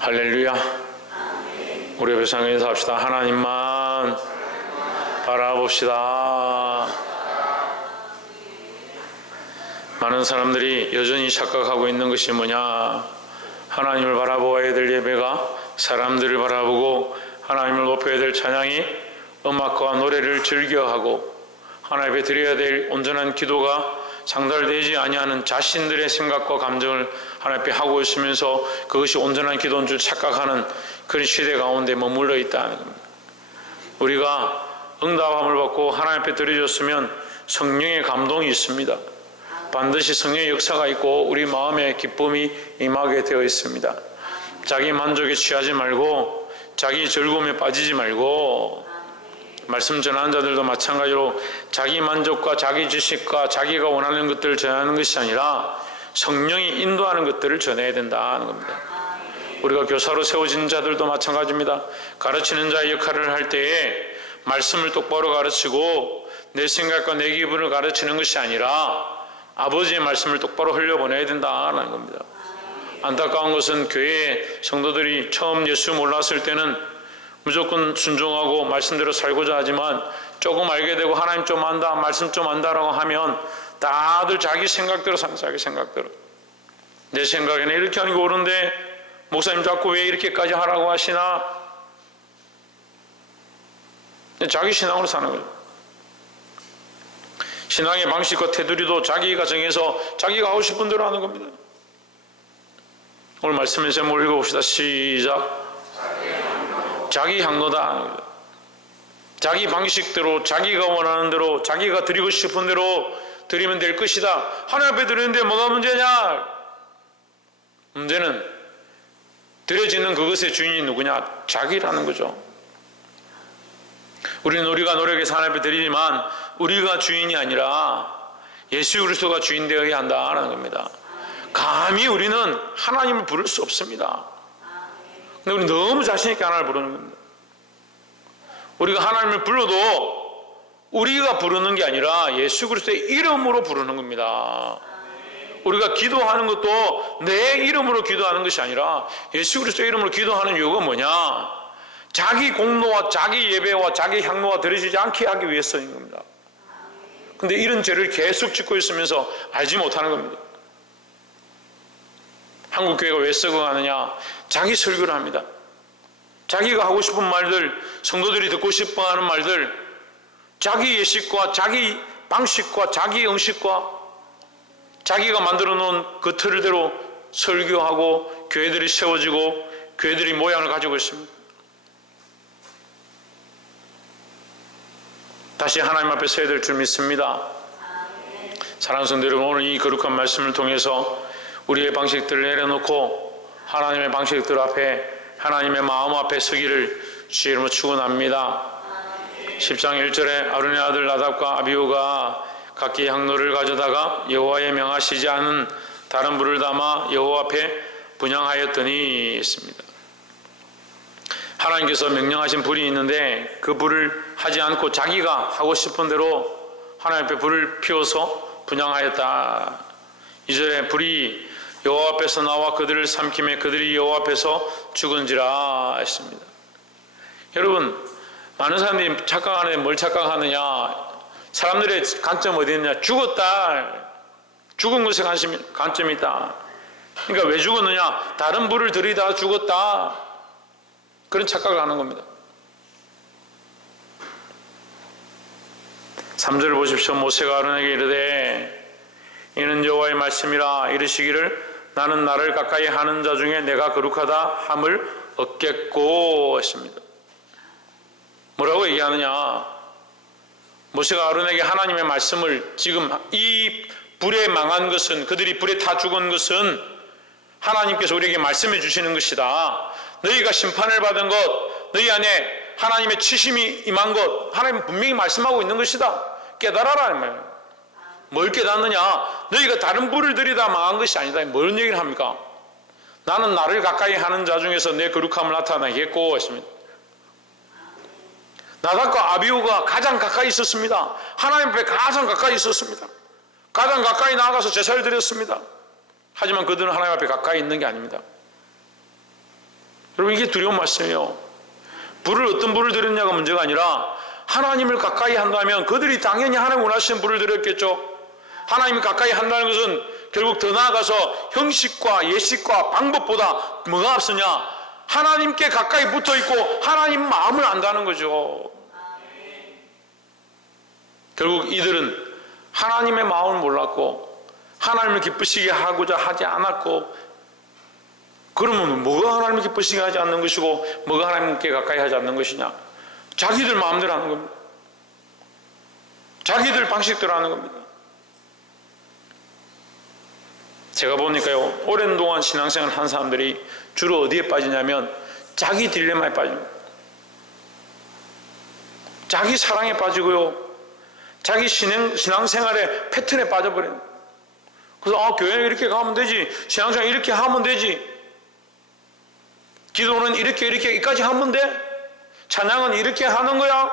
할렐루야. 우리 옆에 상에 인사합시다. 하나님만 바라봅시다. 많은 사람들이 여전히 착각하고 있는 것이 뭐냐? 하나님을 바라보아야 될 예배가 사람들을 바라보고 하나님을 높여야 될 찬양이 음악과 노래를 즐겨하고 하나님 앞에 드려야 될 온전한 기도가 상달되지 아니하는 자신들의 생각과 감정을 하나님 앞에 하고 있으면서 그것이 온전한 기도인 줄 착각하는 그런 시대 가운데 머물러 있다는 겁니다. 우리가 응답함을 받고 하나님 앞에 드려졌으면 성령의 감동이 있습니다. 반드시 성령의 역사가 있고 우리 마음에 기쁨이 임하게 되어 있습니다. 자기 만족에 취하지 말고 자기 즐거움에 빠지지 말고, 말씀 전하는 자들도 마찬가지로 자기 만족과 자기 지식과 자기가 원하는 것들을 전하는 것이 아니라 성령이 인도하는 것들을 전해야 된다는 겁니다. 우리가 교사로 세워진 자들도 마찬가지입니다. 가르치는 자의 역할을 할 때에 말씀을 똑바로 가르치고 내 생각과 내 기분을 가르치는 것이 아니라 아버지의 말씀을 똑바로 흘려보내야 된다는 겁니다. 안타까운 것은 교회 성도들이 처음 예수 몰랐을 때는 무조건 순종하고 말씀대로 살고자 하지만 조금 알게 되고 하나님 좀 안다, 말씀 좀 안다라고 하면 다들 자기 생각대로 삽니다. 자기 생각대로. 내 생각에는 이렇게 하는 게 옳은데 목사님 자꾸 왜 이렇게까지 하라고 하시나? 자기 신앙으로 사는 거죠. 신앙의 방식과 테두리도 자기가 정해서 자기가 하고 싶은 대로 하는 겁니다. 오늘 말씀에서 한번 읽어봅시다. 시작. 자기 향로다. 자기 방식대로 자기가 원하는 대로 자기가 드리고 싶은 대로 드리면 될 것이다. 하나님 앞에 드리는데 뭐가 문제냐? 문제는 드려지는 그것의 주인이 누구냐? 자기라는 거죠. 우리가 노력해서 하나님 앞에 드리지만 우리가 주인이 아니라 예수 그리스도가 주인 되어야 한다는 겁니다. 감히 우리는 하나님을 부를 수 없습니다. 근데 우리 너무 자신 있게 하나님을 부르는 겁니다. 우리가 하나님을 불러도 우리가 부르는 게 아니라 예수 그리스도의 이름으로 부르는 겁니다. 우리가 기도하는 것도 내 이름으로 기도하는 것이 아니라 예수 그리스도의 이름으로 기도하는 이유가 뭐냐? 자기 공로와 자기 예배와 자기 향로가 드려지지 않게 하기 위해서인 겁니다. 근데 이런 죄를 계속 짓고 있으면서 알지 못하는 겁니다. 한국교회가 왜 썩어가느냐? 자기 설교를 합니다. 자기가 하고 싶은 말들, 성도들이 듣고 싶어하는 말들, 자기 예식과 자기 방식과 자기 형식과 자기가 만들어 놓은 그 틀대로 설교하고 교회들이 세워지고 교회들이 모양을 가지고 있습니다. 다시 하나님 앞에 서야 될 줄 믿습니다. 사랑하는 성도 여러분, 오늘 이 거룩한 말씀을 통해서 우리의 방식들을 내려놓고 하나님의 방식들 앞에 하나님의 마음 앞에 서기를 주의 이름으로 축원합니다. 10장 1절에 아론의 아들 나답과 아비후가 각기 향로를 가져다가 여호와의 명하시지 않은 다른 불을 담아 여호와 앞에 분향하였더니 있습니다. 하나님께서 명령하신 불이 있는데 그 불을 하지 않고 자기가 하고 싶은 대로 하나님 앞에 불을 피워서 분향하였다. 2절에 불이 여호와 앞에서 나와 그들을 삼킴에 그들이 여호와 앞에서 죽은지라 했습니다. 여러분, 많은 사람들이 착각하는데 뭘 착각하느냐? 사람들의 관점 어디 있느냐? 죽었다. 죽은 것에 관점이 있다. 그러니까 왜 죽었느냐? 다른 불을 들이다 죽었다. 그런 착각을 하는 겁니다. 3절 보십시오. 모세가 아론에게 이르되 이는 여호와의 말씀이라 이르시기를 나는 나를 가까이 하는 자 중에 내가 거룩하다 함을 얻겠고 했습니다. 뭐라고 얘기하느냐? 모세가 아론에게 하나님의 말씀을, 지금 이 불에 망한 것은, 그들이 불에 타 죽은 것은 하나님께서 우리에게 말씀해 주시는 것이다. 너희가 심판을 받은 것, 너희 안에 하나님의 치심이 임한 것, 하나님은 분명히 말씀하고 있는 것이다. 깨달아라 이 말이에요. 뭘 깨닫느냐? 너희가 다른 불을 들이다 망한 것이 아니다. 뭔 얘기를 합니까? 나는 나를 가까이 하는 자 중에서 내 거룩함을 나타내겠고 했습니다. 나답과 아비후가 가장 가까이 있었습니다. 하나님 앞에 가장 가까이 있었습니다. 가장 가까이 나아가서 제사를 드렸습니다. 하지만 그들은 하나님 앞에 가까이 있는 게 아닙니다. 여러분, 이게 두려운 말씀이에요. 어떤 불을 드렸냐가 문제가 아니라 하나님을 가까이 한다면 그들이 당연히 하나님 원하시는 불을 드렸겠죠. 하나님을 가까이 한다는 것은 결국 더 나아가서 형식과 예식과 방법보다 뭐가 앞서냐? 하나님께 가까이 붙어 있고 하나님 마음을 안다는 거죠. 결국 이들은 하나님의 마음을 몰랐고 하나님을 기쁘시게 하고자 하지 않았고, 그러면 뭐가 하나님을 기쁘시게 하지 않는 것이고 뭐가 하나님께 가까이 하지 않는 것이냐? 자기들 마음대로 하는 겁니다. 자기들 방식대로 하는 겁니다. 제가 보니까요, 오랜 동안 신앙생활 한 사람들이 주로 어디에 빠지냐면 자기 딜레마에 빠집니다. 자기 사랑에 빠지고요, 자기 신앙생활의 패턴에 빠져버립니다. 그래서 교회는 이렇게 가면 되지, 신앙생활 이렇게 하면 되지, 기도는 이렇게까지 하면 돼, 찬양은 이렇게 하는 거야.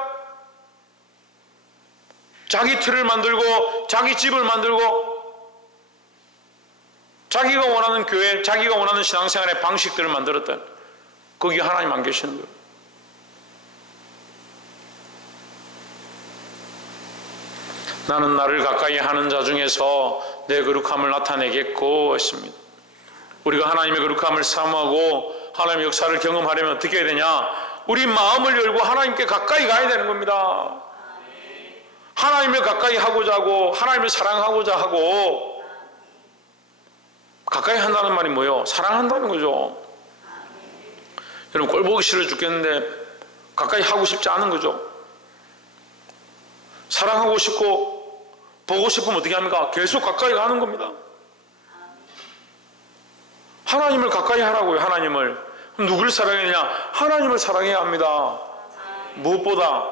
자기 틀을 만들고 자기 집을 만들고 자기가 원하는 교회, 자기가 원하는 신앙생활의 방식들을 만들었던, 거기 하나님 안 계시는 거예요. 나는 나를 가까이 하는 자 중에서 내 거룩함을 나타내겠고 했습니다. 우리가 하나님의 거룩함을 사모하고 하나님의 역사를 경험하려면 어떻게 해야 되냐? 우리 마음을 열고 하나님께 가까이 가야 되는 겁니다. 하나님을 가까이 하고자 하고 하나님을 사랑하고자 하고, 가까이 한다는 말이 뭐예요? 사랑한다는 거죠. 여러분, 꼴 보기 싫어 죽겠는데 가까이 하고 싶지 않은 거죠. 사랑하고 싶고 보고 싶으면 어떻게 합니까? 계속 가까이 가는 겁니다. 하나님을 가까이 하라고요. 하나님을. 그럼 누구를 사랑해야 되냐? 하나님을 사랑해야 합니다. 무엇보다?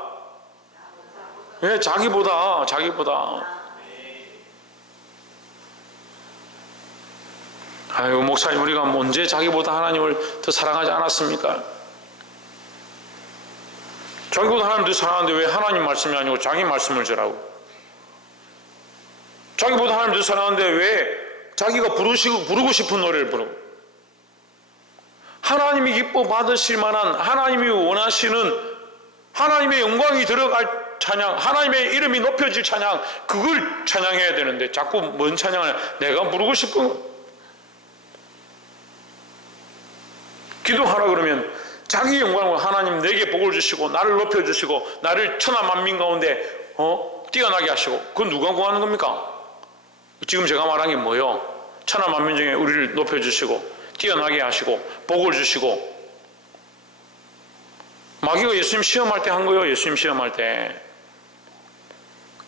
예, 자기보다. 아이고, 목사님, 우리가 언제 자기보다 하나님을 더 사랑하지 않았습니까? 자기보다 하나님 더 사랑하는데 왜 하나님 말씀이 아니고 자기 말씀을 전하고, 자기보다 하나님 더 사랑하는데 왜 자기가 부르고 싶은 노래를 부르고, 하나님이 기뻐 받으실 만한, 하나님이 원하시는 하나님의 영광이 들어갈 찬양, 하나님의 이름이 높여질 찬양, 그걸 찬양해야 되는데 자꾸 뭔 찬양을 내가 부르고 싶은 거. 기도하라 그러면 자기 영광을, 하나님 내게 복을 주시고 나를 높여주시고 나를 천하 만민 가운데 뛰어나게 하시고, 그건 누가 구하는 겁니까? 지금 제가 말한 게 뭐예요? 천하 만민 중에 우리를 높여주시고 뛰어나게 하시고 복을 주시고. 마귀가 예수님 시험할 때 한 거예요. 예수님 시험할 때.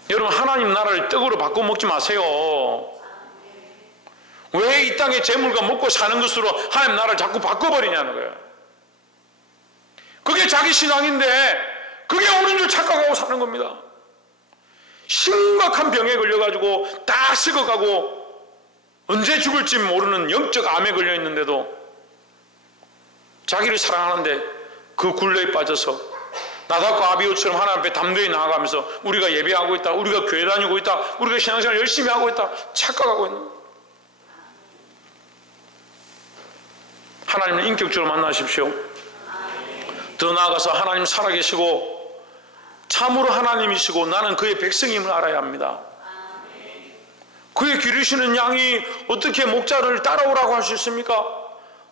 여러분, 하나님 나라를 떡으로 바꿔 먹지 마세요. 왜 이 땅의 재물과 먹고 사는 것으로 하나님 나라를 자꾸 바꿔버리냐는 거예요. 그게 자기 신앙인데 그게 옳은 줄 착각하고 사는 겁니다. 심각한 병에 걸려가지고 다 식어가고 언제 죽을지 모르는 영적 암에 걸려있는데도 자기를 사랑하는데 그 굴레에 빠져서 나답과 아비후처럼 하나님 앞에 담대히 나아가면서 우리가 예배하고 있다, 우리가 교회 다니고 있다, 우리가 신앙생활 열심히 하고 있다 착각하고 있는 거예요. 하나님을 인격적으로 만나십시오. 더 나아가서 하나님 살아계시고 참으로 하나님이시고 나는 그의 백성임을 알아야 합니다. 그의 기르시는 양이 어떻게 목자를 따라오라고 할 수 있습니까?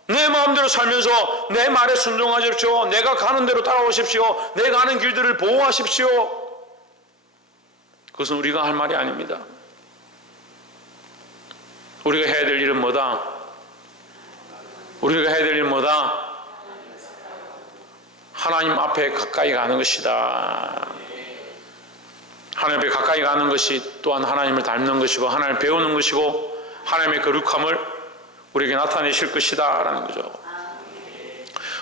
내 마음대로 살면서 내 말에 순종하십시오. 내가 가는 대로 따라오십시오. 내가 가는 길들을 보호하십시오. 그것은 우리가 할 말이 아닙니다. 우리가 해야 될 일은 뭐다? 우리가 해야 될 일은 뭐다? 하나님 앞에 가까이 가는 것이다. 하나님 앞에 가까이 가는 것이 또한 하나님을 닮는 것이고 하나님을 배우는 것이고 하나님의 거룩함을 우리에게 나타내실 것이다 라는 거죠.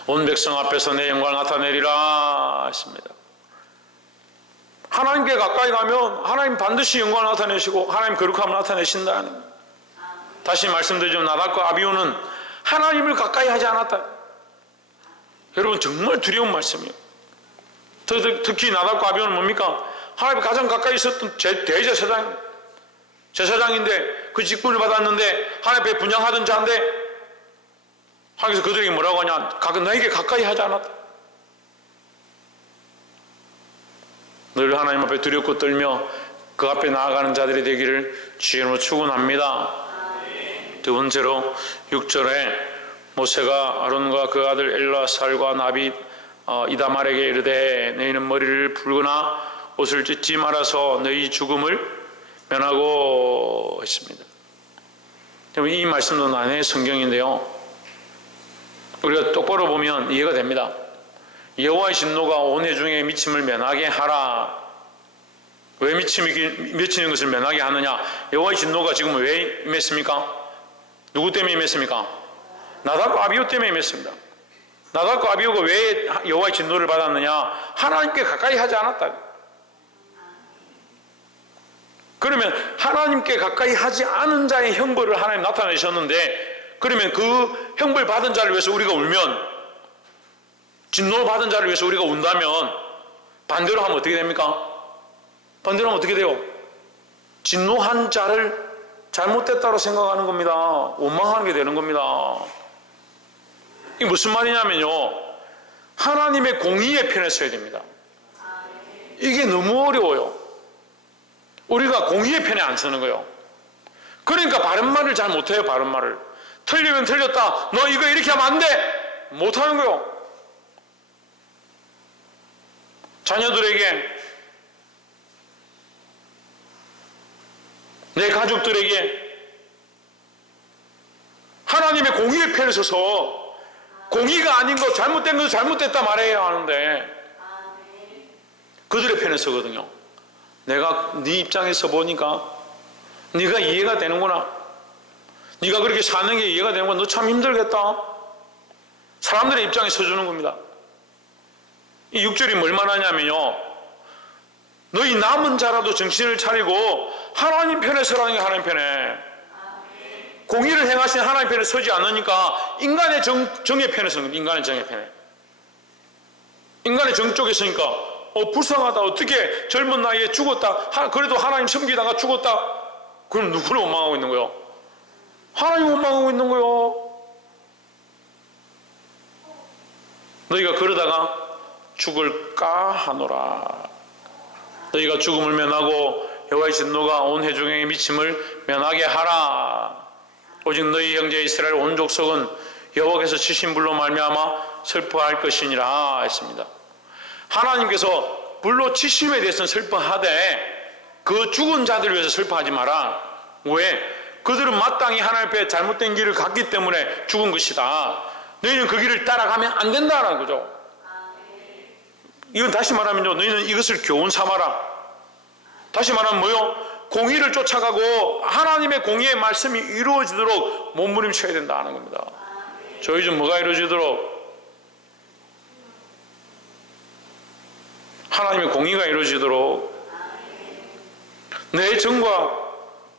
온 백성 앞에서 내 영광을 나타내리라 했습니다. 하나님께 가까이 가면 하나님 반드시 영광을 나타내시고 하나님 거룩함을 나타내신다는 거예요. 다시 말씀드리자면 나답과 아비후는 하나님을 가까이 하지 않았다. 여러분, 정말 두려운 말씀이에요. 특히 나답과 아비후는 뭡니까? 하나님이 가장 가까이 있었던 제사장인데 그 직분을 받았는데 하나님 앞에 분향하던 자인데 하면서 그들에게 뭐라고 하냐? 너에게 가까이 하지 않았다. 늘 하나님 앞에 두렵고 떨며 그 앞에 나아가는 자들이 되기를 주님으로 축원합니다. 두 번째로 6절에 모세가 아론과 그 아들 엘라살과 나비 이다말에게 이르되 너희는 머리를 풀거나 옷을 찢지 말아서 너희 죽음을 면하고 했습니다. 이 말씀도 난해 성경인데요, 우리가 똑바로 보면 이해가 됩니다. 여호와의 진노가 온 회중에 미침을 면하게 하라. 왜 미치는 것을 면하게 하느냐? 여호와의 진노가 지금 왜 임했습니까? 누구 때문에 임했습니까? 나답과 아비후 때문에 임했습니다. 나답과 아비후가 왜 여호와의 진노를 받았느냐? 하나님께 가까이 하지 않았다. 그러면 하나님께 가까이 하지 않은 자의 형벌을 하나님 나타내셨는데, 그러면 그 형벌 받은 자를 위해서 우리가 울면, 진노 받은 자를 위해서 우리가 운다면, 반대로 하면 어떻게 됩니까? 반대로 하면 어떻게 돼요? 진노한 자를 잘못됐다고 생각하는 겁니다. 원망하는 게 되는 겁니다. 이게 무슨 말이냐면요, 하나님의 공의의 편에 서야 됩니다. 이게 너무 어려워요. 우리가 공의의 편에 안 서는 거예요. 그러니까 바른 말을 잘 못해요. 바른 말을. 틀리면 틀렸다, 너 이거 이렇게 하면 안 돼, 못하는 거예요. 자녀들에게, 내 가족들에게 하나님의 공의의 편에 서서 공의가 아닌 거, 잘못된 거 잘못됐다 말해야 하는데 그들의 편에 서거든요. 내가 네 입장에서 보니까 네가 이해가 되는구나, 네가 그렇게 사는 게 이해가 되는구나, 너 참 힘들겠다. 사람들의 입장에 서주는 겁니다. 이 6절이 뭘 말하냐면요, 너희 남은 자라도 정신을 차리고 하나님 편에 서라는 게 하나님 편에. 공의를 행하신 하나님 편에 서지 않으니까 인간의 정의 편에 서는 겁니다. 인간의 정의 편에. 인간의 정 쪽에 서니까 불쌍하다, 어떻게 젊은 나이에 죽었다, 그래도 하나님 섬기다가 죽었다. 그럼 누구를 원망하고 있는 거예요? 하나님 원망하고 있는 거예요. 너희가 그러다가 죽을까 하노라. 너희가 죽음을 면하고 여호와의 진노가 온 회중에게 미침을 면하게 하라. 오직 너희 형제 이스라엘 온 족속은 여호와께서 치신 불로 말미암아 슬퍼할 것이니라 했습니다. 하나님께서 불로 치심에 대해서는 슬퍼하되 그 죽은 자들을 위해서 슬퍼하지 마라. 왜? 그들은 마땅히 하나님 앞에 잘못된 길을 갔기 때문에 죽은 것이다. 너희는 그 길을 따라가면 안 된다는 거죠. 이건 다시 말하면요, 너희는 이것을 교훈 삼아라. 다시 말하면 뭐요? 공의를 쫓아가고 하나님의 공의의 말씀이 이루어지도록 몸부림쳐야 된다는 겁니다. 저희 좀 뭐가 이루어지도록? 하나님의 공의가 이루어지도록. 내 정과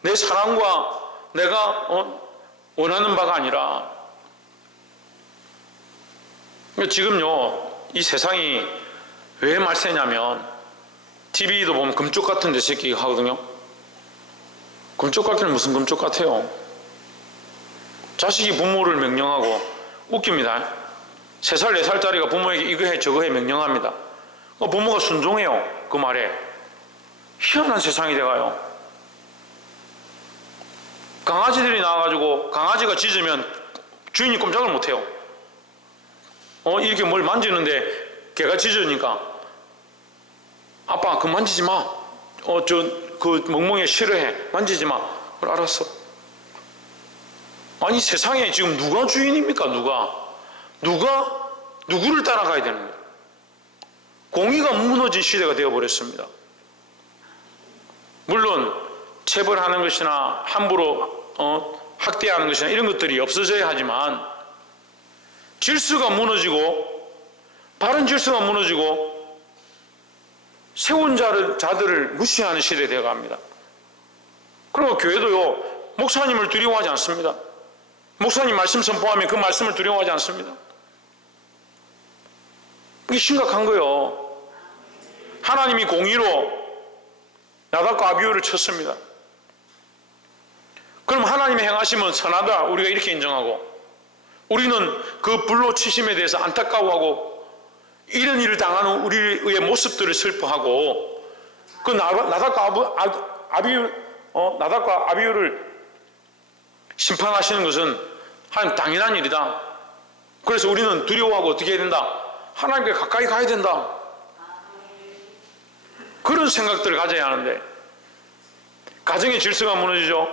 내 사랑과 내가 원하는 바가 아니라. 지금요, 이 세상이 왜 말세냐면, TV도 보면 금쪽 같은 데 새끼 하거든요. 금쪽 같기는 무슨 금쪽 같아요? 자식이 부모를 명령하고, 웃깁니다. 3살, 4살짜리가 부모에게 이거 해 저거 해 명령합니다. 부모가 순종해요. 그 말에. 희한한 세상이 돼가요. 강아지들이 나와가지고 강아지가 짖으면 주인이 꼼짝을 못해요. 이렇게 뭘 만지는데 개가 짖으니까 아빠 그거 만지지 마. 그 멍멍이 싫어해. 만지지 마. 그래, 알았어. 아니, 세상에 지금 누가 주인입니까? 누구를 따라가야 되는 거예요? 공의가 무너진 시대가 되어버렸습니다. 물론 체벌하는 것이나 함부로 학대하는 것이나 이런 것들이 없어져야 하지만, 질서가 무너지고 바른 질서가 무너지고 세운 자들을 무시하는 시대에 되어갑니다. 그리고 교회도요, 목사님을 두려워하지 않습니다. 목사님 말씀 선포하면 그 말씀을 두려워하지 않습니다. 이게 심각한 거예요. 하나님이 공의로 나답과 아비후를 쳤습니다. 그럼 하나님의 행하심은 선하다, 우리가 이렇게 인정하고, 우리는 그 불로 치심에 대해서 안타까워하고 이런 일을 당하는 우리의 모습들을 슬퍼하고 그 나답과 아비후를 심판하시는 것은 한 당연한 일이다. 그래서 우리는 두려워하고 어떻게 해야 된다? 하나님께 가까이 가야 된다. 그런 생각들을 가져야 하는데 가정의 질서가 무너지죠.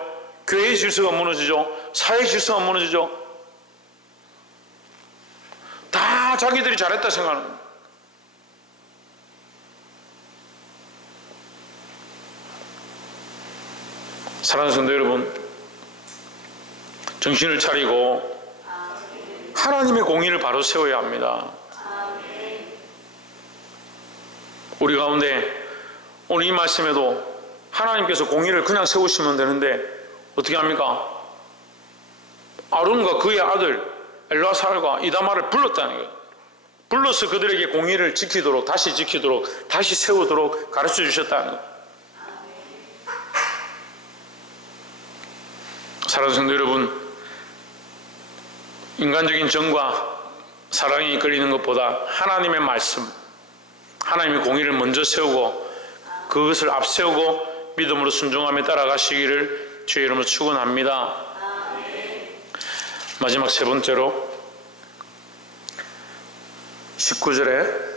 교회의 질서가 무너지죠. 사회의 질서가 무너지죠. 다 자기들이 잘했다 생각하는 거예요. 사랑하는 성도 여러분, 정신을 차리고 하나님의 공의를 바로 세워야 합니다. 우리 가운데 오늘 이 말씀에도 하나님께서 공의를 그냥 세우시면 되는데 어떻게 합니까? 아론과 그의 아들 엘라살과 이다말을 불렀다는 거예요. 불러서 그들에게 공의를 지키도록, 다시 세우도록 가르쳐 주셨다는 거예요. 사랑하는 성도 여러분, 인간적인 정과 사랑에 이끌리는 것보다 하나님의 말씀, 하나님의 공의를 먼저 세우고 그것을 앞세우고 믿음으로 순종하며 따라가시기를 주의 이름으로 축원합니다. 마지막 세 번째로 19절에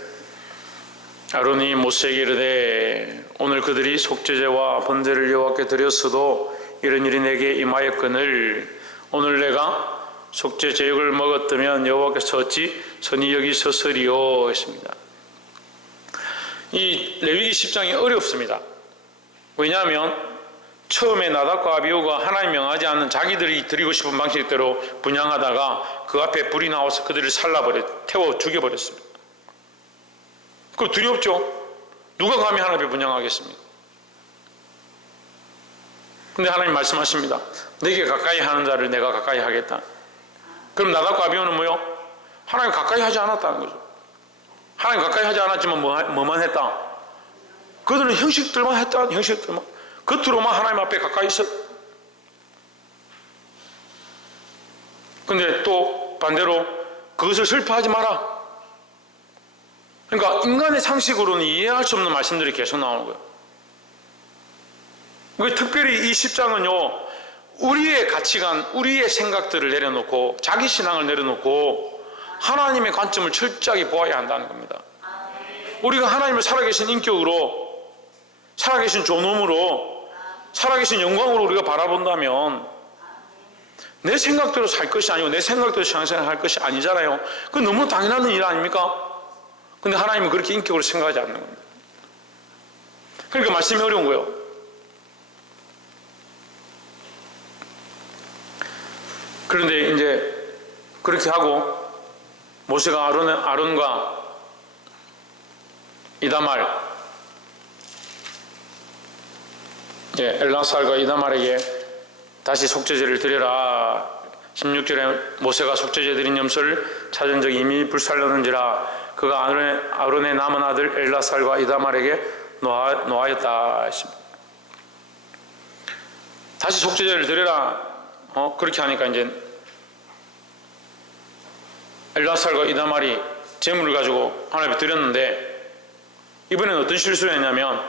아론이 모세에게 이르되 오늘 그들이 속죄제와 번제를 여호와께 드렸어도 이런 일이 내게 임하였거늘 오늘 내가 속죄 제육을 먹었다면 여호와께서 어찌 선히 여기셨으리요 했습니다. 이 레위기 10장이 어렵습니다. 왜냐하면 처음에 나답과 아비후가 하나님 명하지 않는 자기들이 드리고 싶은 방식대로 분향하다가 그 앞에 불이 나와서 그들을 태워 죽여버렸습니다. 그거 두렵죠? 누가 감히 하나님 앞에 분향하겠습니까? 근데 하나님 말씀하십니다. 내게 가까이 하는 자를 내가 가까이 하겠다. 그럼 나답과 아비후는 뭐요? 하나님 가까이 하지 않았다는 거죠. 하나님 가까이 하지 않았지만 뭐만 했다? 그들은 형식들만 했다. 형식들만. 겉으로만 하나님 앞에 가까이 있었. 근데 또 반대로 그것을 슬퍼하지 마라. 그러니까 인간의 상식으로는 이해할 수 없는 말씀들이 계속 나오는 거예요. 특별히 이 10장은요, 우리의 가치관, 우리의 생각들을 내려놓고 자기 신앙을 내려놓고 하나님의 관점을 철저하게 보아야 한다는 겁니다. 우리가 하나님을 살아계신 인격으로, 살아계신 존엄으로, 살아계신 영광으로 우리가 바라본다면 내 생각대로 살 것이 아니고 내 생각대로 신앙생활할 것이 아니잖아요. 그건 너무 당연한 일 아닙니까? 근데 하나님은 그렇게 인격으로 생각하지 않는 겁니다. 그러니까 말씀이 어려운 거예요. 그런데 이제 그렇게 하고 모세가 아론과 이다말, 엘라살과 이다말에게 다시 속죄제를 드려라. 16절에 모세가 속죄제 드린 염소를 찾은 적이 이미 불살렀는지라 그가 아론의 남은 아들 엘라살과 이다말에게 노하였다 했습니다. 다시 속죄제를 드려라. 그렇게 하니까 이제 엘라살과 이다말이 제물을 가지고 하나님께 드렸는데 이번에는 어떤 실수를 했냐면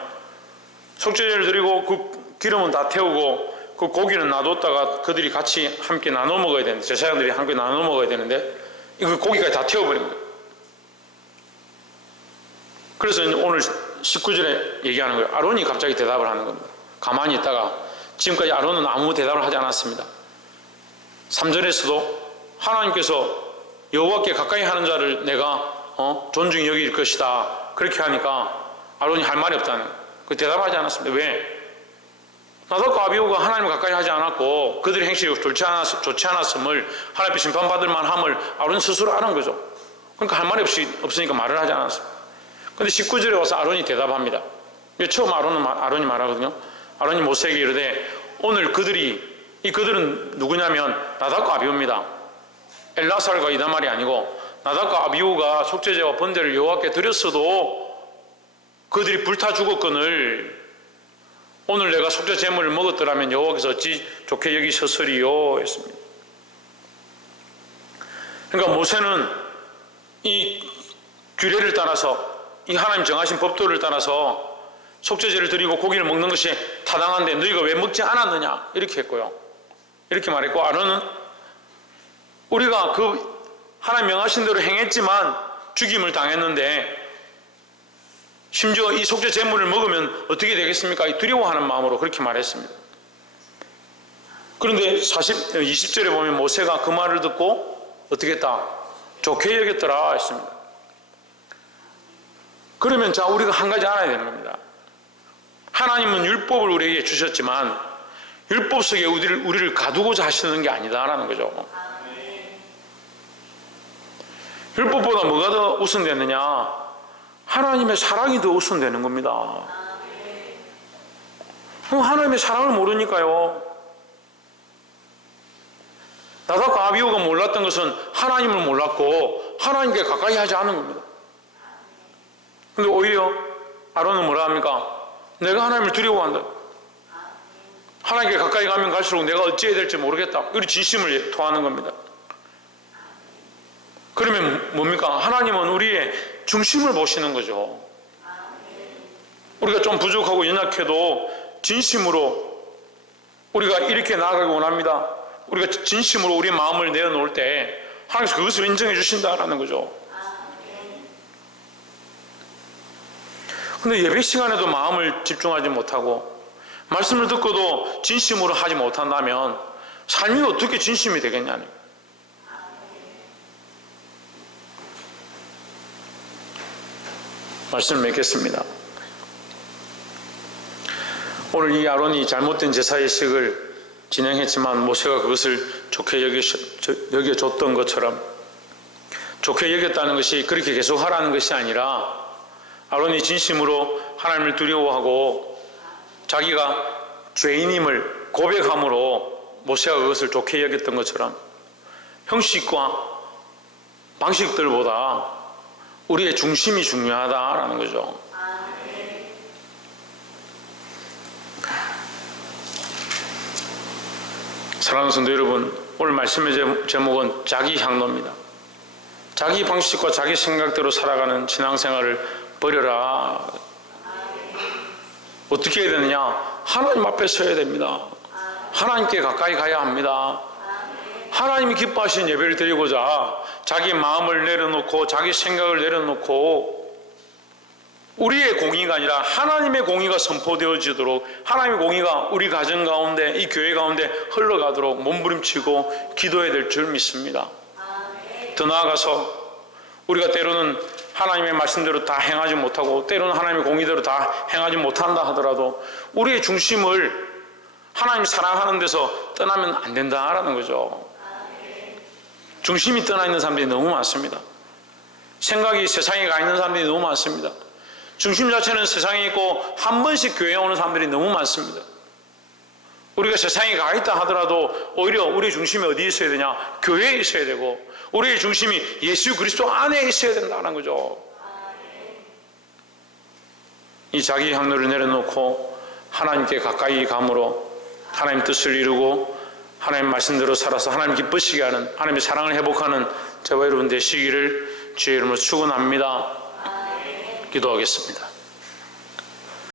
속죄제를 드리고 그 기름은 다 태우고 그 고기는 놔뒀다가 그들이 같이 함께 나눠 먹어야 되는데 제사장들이 함께 나눠 먹어야 되는데 그 고기까지 다 태워버린 거예요. 그래서 이제 오늘 19절에 얘기하는 거예요. 아론이 갑자기 대답을 하는 겁니다. 가만히 있다가 지금까지 아론은 아무 대답을 하지 않았습니다. 3절에서도 하나님께서 여호와께 가까이 하는 자를 내가 존중히 여길 것이다. 그렇게 하니까 아론이 할 말이 없다는 거예요. 그 대답하지 않았습니다. 왜? 나답과 아비후가 하나님을 가까이 하지 않았고 그들의 행실이 좋지 않았음을 하나님 앞에 심판받을 만함을 아론 스스로 아는 거죠. 그러니까 할 말이 없으니까 말을 하지 않았습니다. 근데 19절에 와서 아론이 대답합니다. 처음 아론이 말하거든요. 아론이 모세에게 이르되 오늘 그들은 누구냐면 나답과 아비후입니다. 엘라살과 이다말이 아니고 나답과 아비후가 속죄제와 번제를 여호와께 드렸어도 그들이 불타 죽었거늘 오늘 내가 속죄 제물을 먹었더라면 여호와께서 어찌 좋게 여기셨으리요 했습니다. 그러니까 모세는 이 규례를 따라서, 이 하나님 정하신 법도를 따라서 속죄제를 드리고 고기를 먹는 것이 타당한데 너희가 왜 먹지 않았느냐 이렇게 했고요. 이렇게 말했고, 아론은 우리가 그 하나님 명하신 대로 행했지만 죽임을 당했는데 심지어 이 속죄 제물을 먹으면 어떻게 되겠습니까? 두려워하는 마음으로 그렇게 말했습니다. 그런데 20절에 보면 모세가 그 말을 듣고 어떻게 했다? 좋게 여겼더라 했습니다. 그러면 자, 우리가 한 가지 알아야 되는 겁니다. 하나님은 율법을 우리에게 주셨지만 율법 속에 우리를 가두고자 하시는 게 아니다라는 거죠. 율법보다 뭐가 더 우선되느냐? 하나님의 사랑이 더 우선되는 겁니다. 하나님의 사랑을 모르니까요. 나답과 아비후가 몰랐던 것은 하나님을 몰랐고 하나님께 가까이 하지 않은 겁니다. 근데 오히려 아론은 뭐라 합니까? 내가 하나님을 두려워한다. 하나님께 가까이 가면 갈수록 내가 어찌해야 될지 모르겠다. 우리 진심을 토하는 겁니다. 그러면 뭡니까? 하나님은 우리의 중심을 보시는 거죠. 우리가 좀 부족하고 연약해도 진심으로 우리가 이렇게 나아가기 원합니다. 우리가 진심으로 우리 마음을 내어놓을 때 하나님께서 그것을 인정해 주신다라는 거죠. 근데 예배 시간에도 마음을 집중하지 못하고 말씀을 듣고도 진심으로 하지 못한다면 삶이 어떻게 진심이 되겠냐는. 말씀을 맺겠습니다. 오늘 이 아론이 잘못된 제사의식을 진행했지만 모세가 그것을 좋게 여겨줬던 것처럼, 좋게 여겼다는 것이 그렇게 계속 하라는 것이 아니라 아론이 진심으로 하나님을 두려워하고 자기가 죄인임을 고백함으로 모세가 그것을 좋게 여겼던 것처럼 형식과 방식들보다 우리의 중심이 중요하다라는 거죠. 사랑하는 성도 여러분, 오늘 말씀의 제목은 자기 향로입니다. 자기 방식과 자기 생각대로 살아가는 신앙생활을 버려라. 어떻게 해야 되느냐? 하나님 앞에 서야 됩니다. 하나님께 가까이 가야 합니다. 하나님이 기뻐하시는 예배를 드리고자 자기 마음을 내려놓고 자기 생각을 내려놓고 우리의 공의가 아니라 하나님의 공의가 선포되어지도록, 하나님의 공의가 우리 가정 가운데, 이 교회 가운데 흘러가도록 몸부림치고 기도해야 될 줄 믿습니다. 더 나아가서 우리가 때로는 하나님의 말씀대로 다 행하지 못하고 때로는 하나님의 공의대로 다 행하지 못한다 하더라도 우리의 중심을 하나님 사랑하는 데서 떠나면 안 된다라는 거죠. 중심이 떠나 있는 사람들이 너무 많습니다. 생각이 세상에 가 있는 사람들이 너무 많습니다. 중심 자체는 세상에 있고 한 번씩 교회에 오는 사람들이 너무 많습니다. 우리가 세상에 가 있다 하더라도 오히려 우리의 중심이 어디에 있어야 되냐? 교회에 있어야 되고 우리의 중심이 예수 그리스도 안에 있어야 된다는 거죠. 이 자기 향로를 내려놓고 하나님께 가까이 감으로 하나님 뜻을 이루고 하나님 말씀대로 살아서 하나님 기쁘시게 하는, 하나님의 사랑을 회복하는 저와 여러분 되시기를 주의 이름으로 축원합니다. 기도하겠습니다.